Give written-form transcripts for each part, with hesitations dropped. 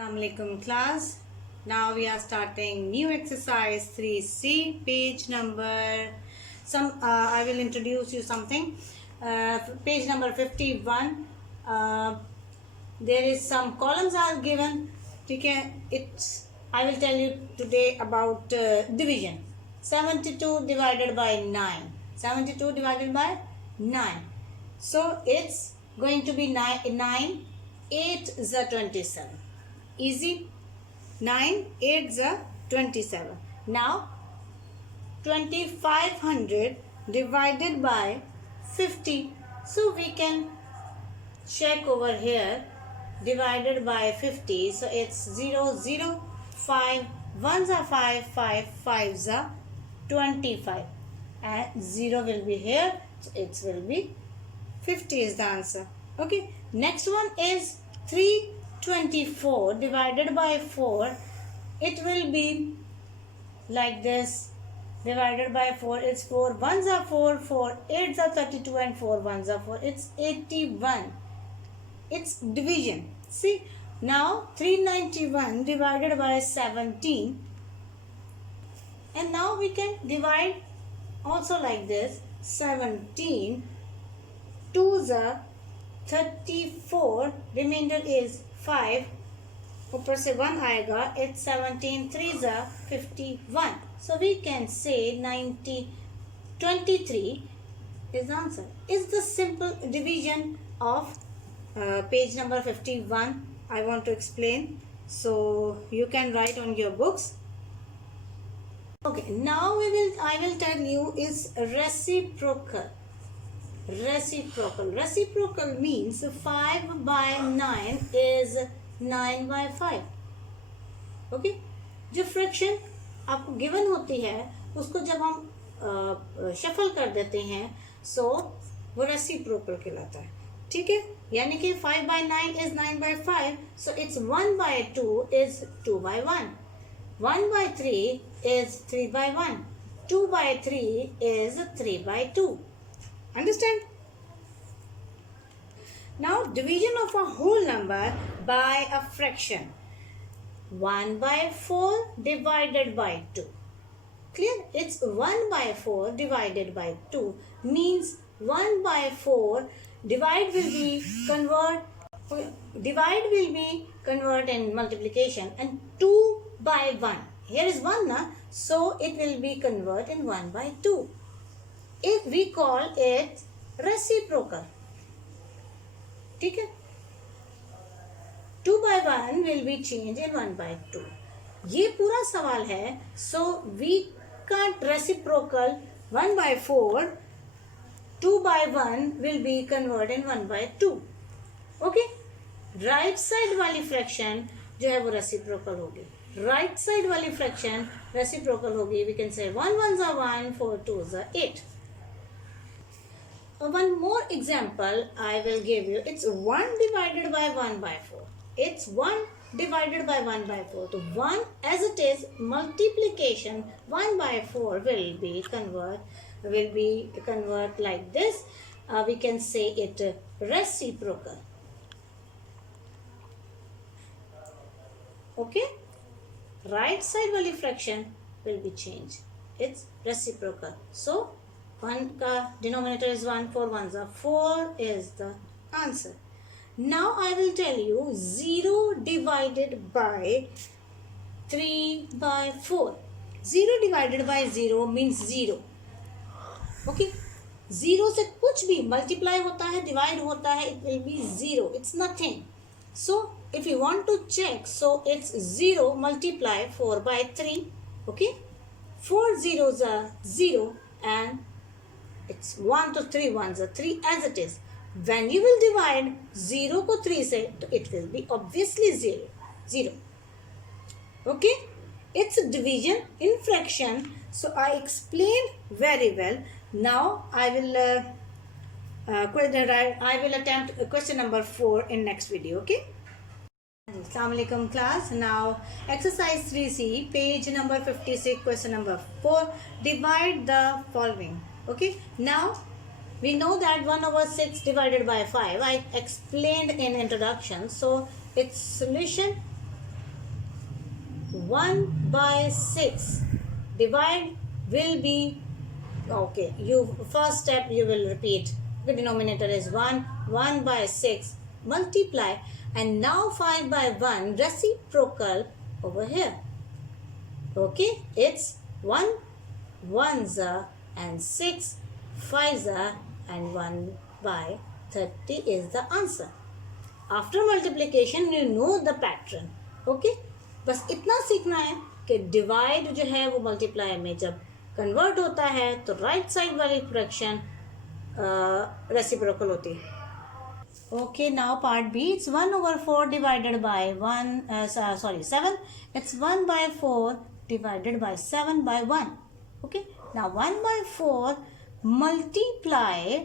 Assalamualaikum class. Now we are starting new exercise 3C, page number. I will introduce you something. Page number 51. There is some columns are given. Okay, I will tell you today about division. 72 divided by 9. 72 divided by 9. So it's going to be 9. 8 is 27. Easy. 9 8 is 27. Now 2500 divided by 50. So we can check over here. Divided by 50. So it's 0 0 5. 1s are 5. 5 5s are 25. And 0 will be here. So it will be 50 is the answer. Okay. Next one is 324 divided by 4. It will be like this. Divided by 4, it's 4 1s are 4, 4 8s are 32, and 4 1s are 4. It's 81. It's division. See, now 391 divided by 17. And now we can divide also like this. 17 2s are 34, remainder is 5, ऊपर से 1 आएगा. It's 17 3s are 51. So we can say 23 is the answer. Is the simple division of page number 51. I want to explain, so you can write on your books. Okay, now I will tell you is reciprocal. Reciprocal means 5 by 9 is 9 by 5. Okay, जो fraction आपको given होती है उसको जब हम shuffle कर देते हैं सो वो रेसिप्रोकल कहलाता है. ठीक है, यानी कि 5 by 9 is 9 by 5. So it's 1 by 2 is 2 by 1. 1 by 3 is 3 by 1. 2 by 3 is 3 by 2. Understand? Now division of a whole number by a fraction. 1 by 4 divided by 2. Clear? It's 1 by 4 divided by 2 means 1 by 4 divide will be convert in multiplication, and 2 by 1. Here is 1 na, so it will be convert in 1 by 2. If we call it reciprocal. ठीक है, 2 by 1 will be changed in 1 by 2. ये पूरा सवाल है. So we can't reciprocal 1 by 4. 2 by 1 will be convert in 1 by 2. Okay, right side वाली fraction जो है वो रेसिप्रोकल होगी. राइट साइड वाली फ्रैक्शन रेसिप्रोकल होगी. We can say 1 1s are 1, 4 2s are 8. One more example I will give you. It's 1 divided by 1 by 4. It's 1 divided by 1 by 4. So 1 as it is multiplication 1 by 4 will be convert like this. We can say it reciprocal. Okay, right side wali fraction will be changed. It's reciprocal. So 1 ka denominator is 1, 4 1s are 4 is the answer. Now I will tell you 0 divided by 3 by 4. 0 divided by 0 means 0. Okay, 0 से कुछ भी multiply होता है, divide होता है, it will be 0. It's nothing. So if you want to check, so it's 0 multiply 4 by 3. Okay, 4 zeros are 0 and it's 1 to 3 1s are 3 as it is. When you will divide 0 को 3 से, it will be obviously 0. Okay, it's a division in fraction. So I explained very well. Now I will attempt question number 4 in next video. Okay. Assalamualaikum class. Now exercise 3C, page number 56, question number 4. Divide the following. Okay, now we know that 1 over 6 divided by 5. I explained in introduction. So its solution 1 by 6. Divide will be, okay, first step you will repeat. The denominator is 1. 1 by 6. Multiply. And now 5 by 1 reciprocal over here. Okay, it's 1 ones are and 6 5s are and 1 by 30 is the answer. After multiplication you know the pattern. Okay, बस इतना सीखना है कि divide जो है वो multiply में जब कन्वर्ट होता है तो राइट साइड वाली फ्रैक्शन रेसिप्रोकल होती है. Okay, now part B. It's 1 over 4 divided by 7. It's 1 by 4 divided by 7 by 1. Okay, now 1 by 4 multiply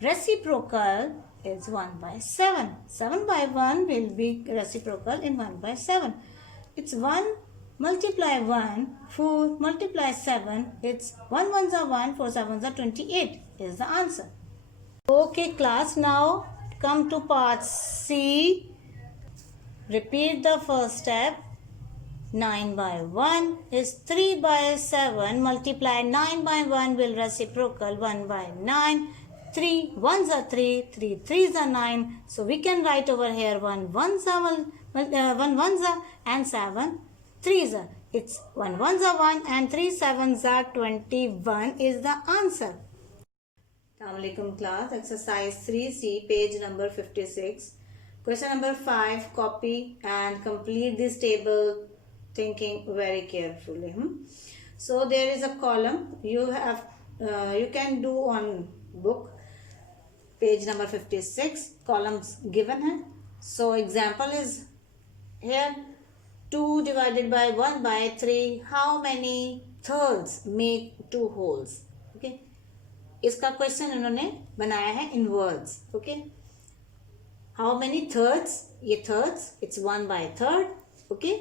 reciprocal is 1 by 7. 7 by 1 will be reciprocal in 1 by 7. It's 1 multiply 1, 4 multiply 7. It's 1 ones are 1, 4 sevens are 28 is the answer. Okay class, now come to part C. Repeat the first step. 9 by 1 is 3 by 7. Multiply 9 by 1 will reciprocal 1 by 9. 3 ones are 3, 3 threes are 9. So we can write over here 1 ones are 1 ones are and 7 threes are. It's 1 ones are 1 and 3 sevens are 21 is the answer. Assalamualaikum class, exercise 3C, page number 56. Question number 5, copy and complete this table thinking very carefully. So there is a column you can do on book, page number 56, columns given hai. So example is here, 2 divided by 1 by 3, how many thirds make 2 wholes? Okay. इसका question इन्होंने बनाया है in words. Okay, how many thirds, ये thirds it's 1 by third. Okay,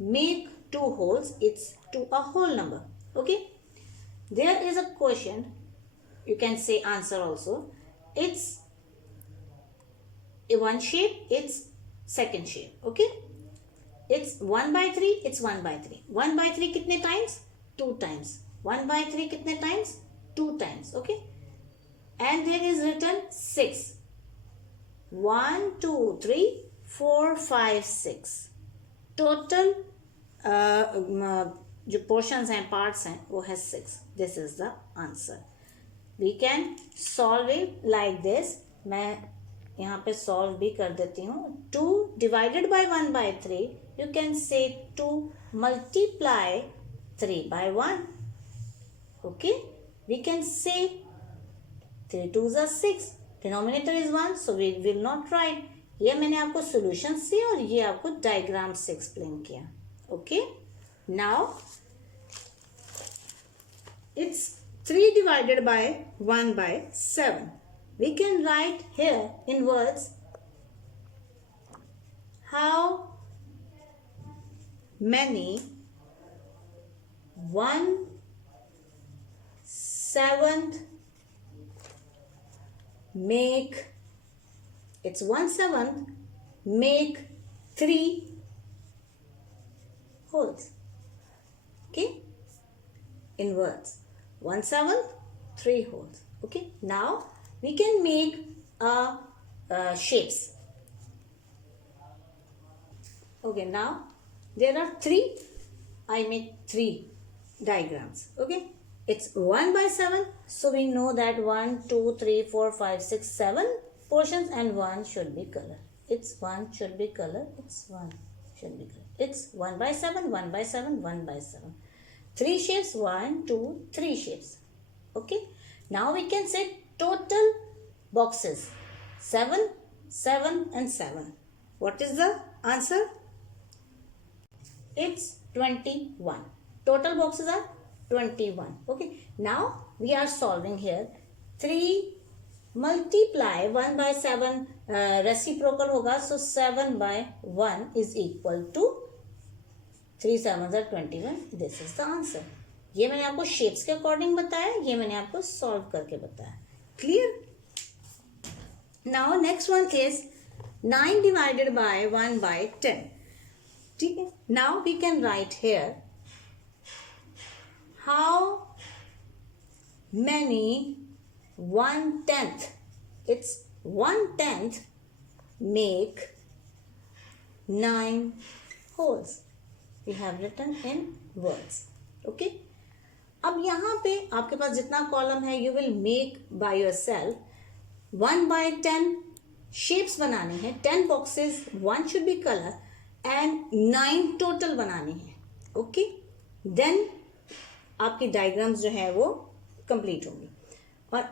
make 2 wholes, it's 2 a whole number. Okay, there is a question, you can say answer also. It's one shape, it's second shape. Okay, it's 1 by 3, it's 1 by 3. 1 by 3 कितने times? 2 times. 1 by 3 कितने times? 2 times. Okay, and there is written 6. 1 2 3 4 5 6 total जो portions हैं, parts हैं, वो है 6. This is the answer. We can solve it like this. मैं यहाँ पे solve भी कर देती हूँ. 2 divided by 1 by 3, you can say 2 multiply 3 by 1. Okay, we can say 3 2s are 6. Denominator is 1, so we will not write. ये मैंने आपको solution से और ये आपको diagram से explain किया. Okay, now it's 3 divided by 1 by 7. We can write here in words how many 1/7 make, it's 1/7 make 3 holes. Okay, in words 1/7 3 holes. Okay, now we can make shapes. Okay, now there are 3, I make 3 diagrams. Okay, it's 1 by 7, so we know that 1 2 3 4 5 6 7 portions and 1 should be color. It's 1 should be color, it's 1 should be color. It's 1 by 7 1 by 7 1 by 7, 3 shapes, 1 2 3 shapes. Okay, now we can say total boxes 7 7 and 7. What is the answer? It's 21. Total boxes are 21. Okay, now we are solving here. 3 multiply 1 by 7 reciprocal होगा, so 7 by 1 is equal to 3 sevens are 21. This is the answer. ये मैंने आपको shapes के according बताया, ये मैंने आपको solve करके बताया. Clear? Now next one is 9 divided by 1 by 10. ठीक है. Now we can write here how many 1/10, it's 1/10 make 9 holes. We have written in words. Okay. अब यहाँ पे आपके पास जितना कॉलम है you will make by yourself. 1/10 shapes बनाने हैं, 10 boxes, 1 should be color and 9 total बनाने हैं. Okay. Then आपकी डायग्राम्स जो है वो कंप्लीट होंगी. और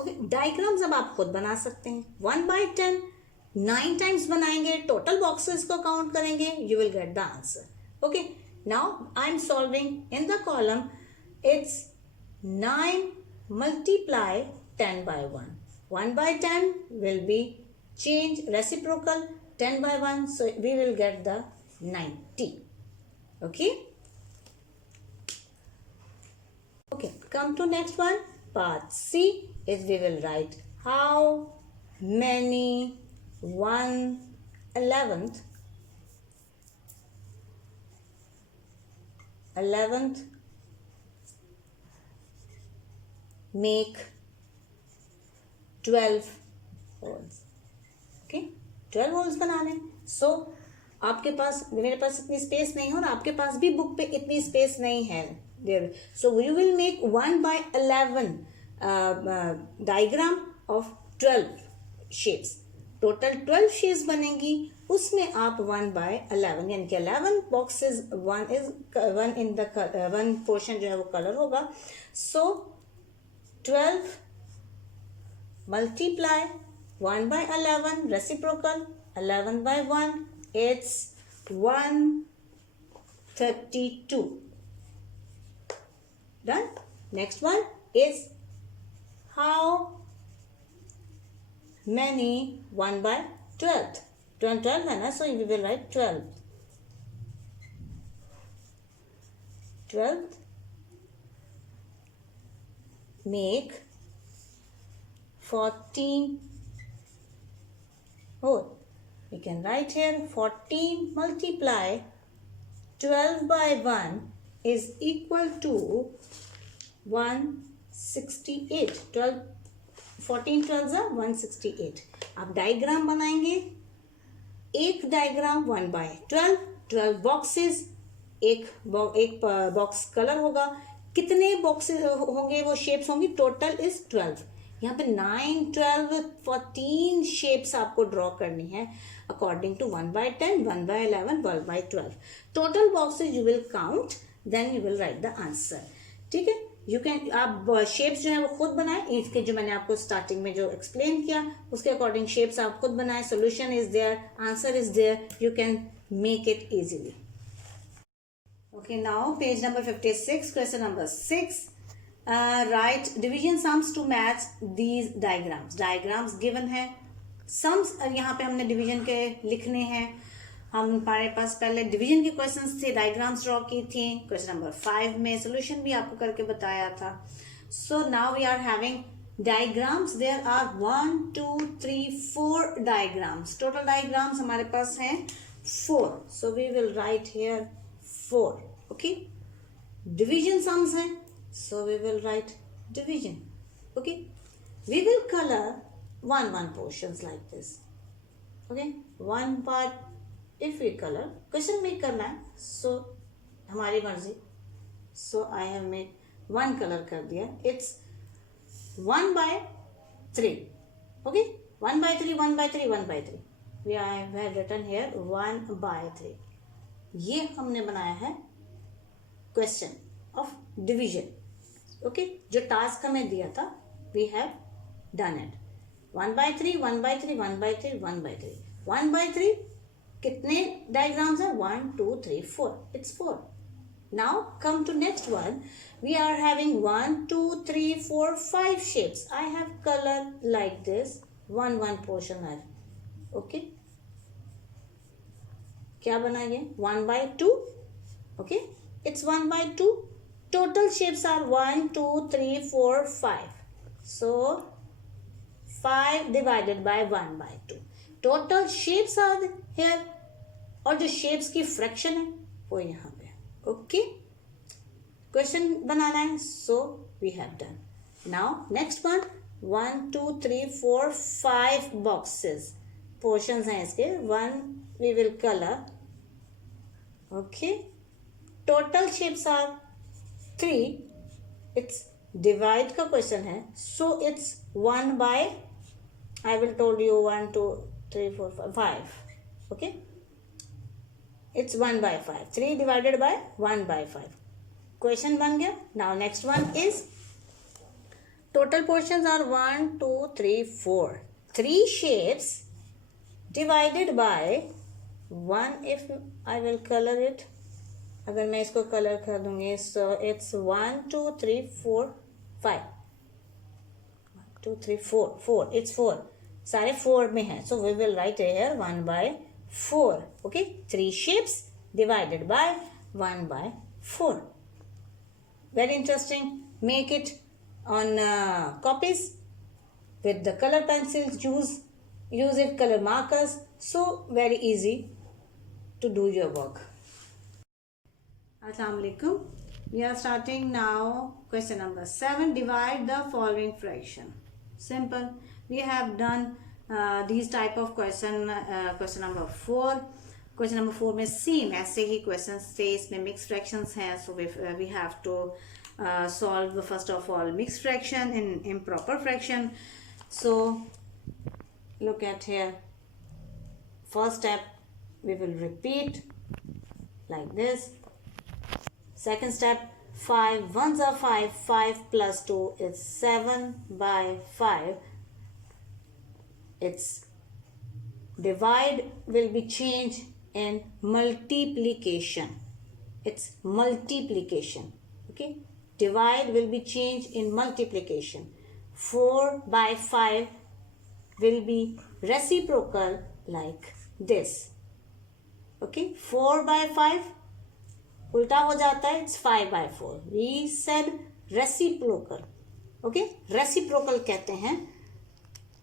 ओके, डायग्राम्स अब आप खुद बना सकते हैं. 1/10 9 टाइम्स बनाएंगे, टोटल बॉक्सेस को काउंट करेंगे, you will get the answer. Okay, now I am solving in the column. It's 9 multiply 10/1. 1/10 will be change reciprocal 10/1, so we will get the 90. Okay. Okay, come to next one. Part C is we will write how many 1/11th make 12 holes. Okay, 12 holes बनाने. So आपके पास, मेरे पास इतनी space नहीं है और आपके पास भी book पे इतनी स्पेस नहीं है. So you will make 1/11 diagram of 12 shapes. Total 12 shapes बनेंगी, उसमें आप 1/11 यानी कि 11 बॉक्सेस, 1 इन द 1 पोर्शन जो है वो कलर होगा. सो 12 multiply 1/11 reciprocal 11/1, it's 132. Done. Next one is how many 1/12. 12 है ना, so we will write 12. 12 make 14 whole. We can write here 14 multiply 12/1 is equal to 168. 14 12 are 168. आप डायग्राम बनाएंगे. एक डायग्राम 1/12, 12 बॉक्सेस, एक बॉक्स कलर होगा. कितने बॉक्सेस होंगे, वो शेप्स होंगी, टोटल इज 12. यहाँ पे 9 12 14 शेप्स आपको ड्रॉ करनी है according to 1/10 1/11 1/12. Total boxes you will count, then you will write the answer. ठीक है. यू कैन, आप शेप्स जो है वो खुद बनाएं. इसके जो मैंने आपको स्टार्टिंग में जो एक्सप्लेन किया उसके अकॉर्डिंग शेप्स आप खुद बनाएं. Solution is there, answer is there, you can make it easily. Okay, now page number 56, question number 6. Write division sums to match these diagrams. Diagrams given है, सम्स यहाँ पे हमने डिवीजन के लिखने हैं. हमारे पास पहले डिवीजन के क्वेश्चंस थे, डायग्राम्स ड्रॉ की थी. क्वेश्चन नंबर 5 में सोल्यूशन भी आपको करके बताया था. So now we are having diagrams. There are 1 2 3 4 diagrams. Total diagrams हमारे पास हैं 4. So we will write here 4. Okay. Division sums हैं, so we will write division. Okay. We will colour 1 portions like this. Okay, 1 part if we colour, question में करना है, so हमारी मर्जी. So I have made 1 colour कर दिया. It's 1/3. Okay, 1/3 1/3 1/3. We have written here 1/3. ये हमने बनाया है क्वेश्चन ऑफ डिवीजन. ओके, जो टास्क हमें दिया था वी हैव डन इट. 1/3 1/3 1/3 1/3 1/3. कितने डायग्राम्स है? 1 2 3 4. It's 4. Now come to next one. We are having 1 2 3 4 5 shapes. I have colour like this 1 portion है. ओके, क्या बना ये? 1/2. Okay, it's 1/2. Total shapes are 1 2 3 4 5. So 5 divided by 1/2. Total shapes are here और जो shapes की fraction है वो यहाँ पे. ओके, क्वेश्चन बनाना है. So we have done. Now next one. 1 2 3 4 5 boxes portions हैं इसके. 1 we will colour. Okay, total shapes are 3. It's divide का क्वेश्चन है, so it's 1 by, I will told you 1 2 3 4 5. Okay, it's 1 by 5. 3 divided by 1 by 5. Question बन गया. Now next one is total portions are 1 2 3 4. 3 shapes divided by 1. If I will color it, अगर मैं इसको colour कर दूंगी, so it's 1 2 3 4 5. 1 2 3 4. It's 4. सारे 4 में हैं. So we will write here 1 by 4. Okay, 3 shapes divided by 1 by 4. Very interesting. Make it on copies with the color pencils. Use it color markers. So very easy to do your work. Assalamu alaikum. We are starting now question number 7. Divide the following fraction. Simple. We have done these type of question. Question number 4. Question number 4 में same ऐसे ही questions थे. इसमें mix fractions हैं. So we have to solve first of all mix fraction in improper fraction. So look at here. First step we will repeat like this. Second step, 5 1s are 5. 5 plus 2 is 7 by 5. Its divide will be changed in multiplication. It's multiplication. Okay, divide will be changed in multiplication. 4 by 5 will be reciprocal like this. Okay, 4 by 5 उल्टा हो जाता है. It's 5 by 4. We said reciprocal. Okay, reciprocal कहते हैं.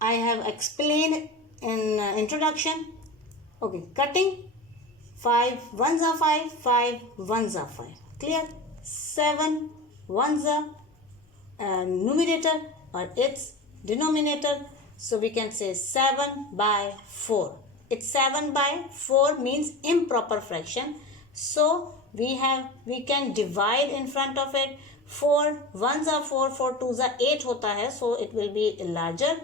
I have explained in introduction. Okay, cutting. 5 1s are 5. 5 1s are 5. Clear? 7 1s are numerator or its denominator. So we can say 7 by 4. It's 7 by 4 means improper fraction. So we can divide in front of it. 4 1s are 4. 4 2s are 8 होता है. So it will be larger.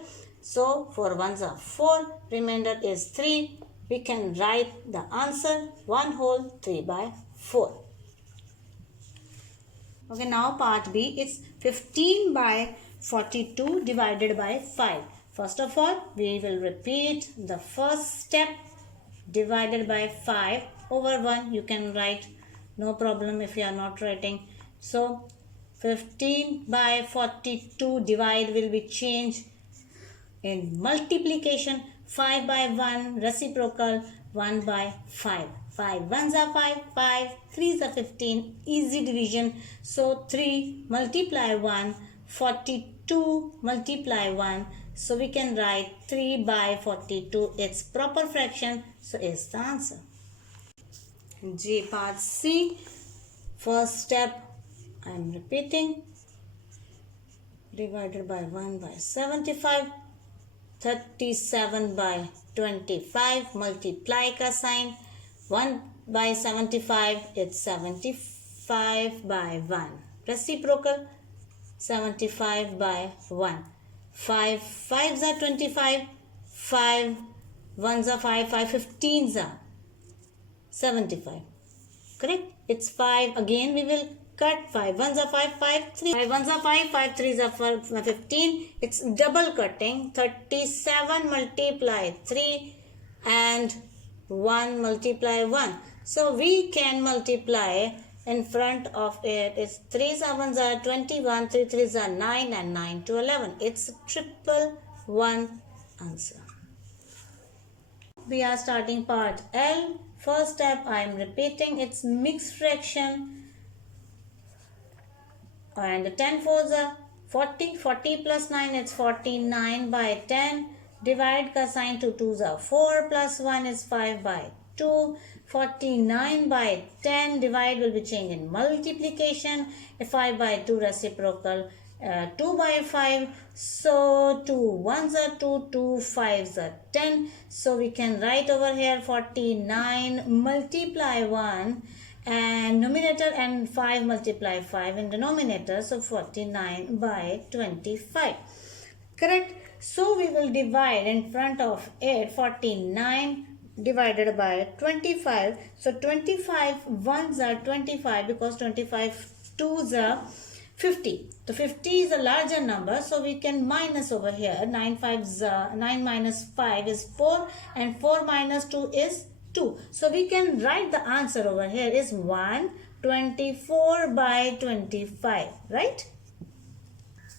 So 4 1s are 4. Remainder is 3. We can write the answer 1 whole 3 by 4. Okay, now part B. It's 15 by 42 divided by 5. First of all, we will repeat the first step. Divided by 5 over 1. You can write, no problem if you are not writing. So 15 by 42 divide will be changed in multiplication. 5 by 1 reciprocal. 1 by 5. 5 1s are 5. 5 3s are 15. Easy division. So 3 multiply 1. 42 multiply 1. So we can write 3 by 42. It's proper fraction. So is the answer. G part C. First step I am repeating. Divided by 1 by 75. 37 by 25. Multiply का sign. 1 by 75. It's 75 by 1. Reciprocal. 75 by 1. 5 5s are 25. 5 1s are 5. 5 15s are 75. Correct? It's 5. Again we will cut. 5 1s are 5. 5 3. 5 1s are 5. 5 3s are 15. It's double cutting. 37 multiply 3 and 1 multiply 1. So we can multiply in front of it. It's 3 7s are 21. 3 3s are 9 and 9 to 11. It's triple 1 answer. We are starting part L. First step I am repeating. It's mixed fraction. And 10 4s are 40. 40 plus 9, it's 49 by 10. Divide का sign to 2s are 4 plus 1 is 5 by 2. 49 by 10, divide will be changed in multiplication. 5 by 2 reciprocal, 2 by 5. So 2 1s are 2, 2 5s are 10. So we can write over here 49 multiply 1 and numerator, and 5 multiply 5 in denominator. So 49 by 25. Correct? So we will divide in front of it 49 divided by 25. So 25 ones are 25 because 25 twos are 50. So 50 is a larger number, so we can minus over here. 9 minus 5 is 4 and 4 minus 2 is 2. So we can write the answer over here is 124 by 25, right?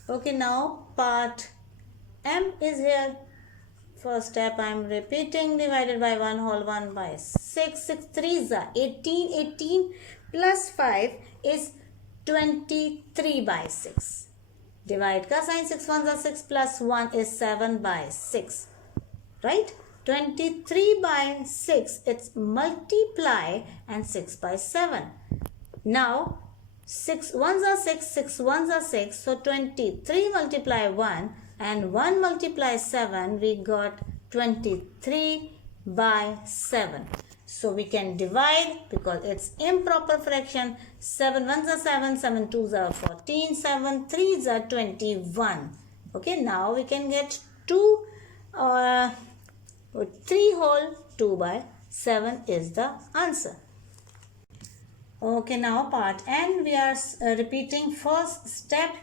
Okay, now part M is here. First step I am repeating, divided by 1 whole 1 by 6. 6 3s are 18. 18 plus 5 is 23 by 6. Divide ka sign, 6 1s are 6 plus 1 is 7 by 6. Right? 23 by 6, it's multiply and 6 by 7. Now 6 1s are 6, 6 1s are 6. So 23 multiply 1 and 1 multiply 7, we got 23 by 7. So we can divide because it's improper fraction. 7 1s are 7, 7 2s are 14, 7 3s are 21. Okay, now we can get 3 whole 2 by 7 is the answer. Okay, now part N, we are repeating first step.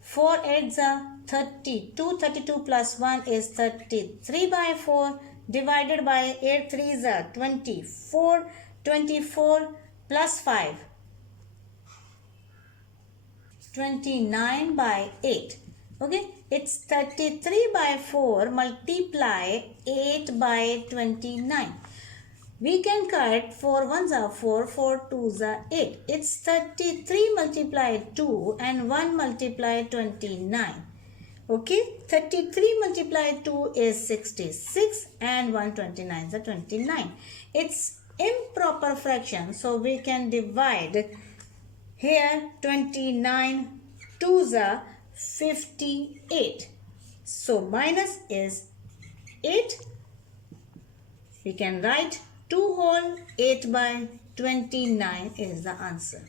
4 8s are 32. 32 plus 1 is 33 by 4. Divided by 8 3s are 24. 24 plus 5. 29 by 8. Okay, it's 33 by 4 multiply 8 by 29. We can cut 4 1s are 4, 4 2s are 8. It's 33 multiply 2 and 1 multiply 29. Okay, 33 multiply 2 is 66 and 129 is a 29. It's improper fraction, so we can divide here 29 2s are 58. So minus is 8. We can write 2 whole 8 by 29 is the answer.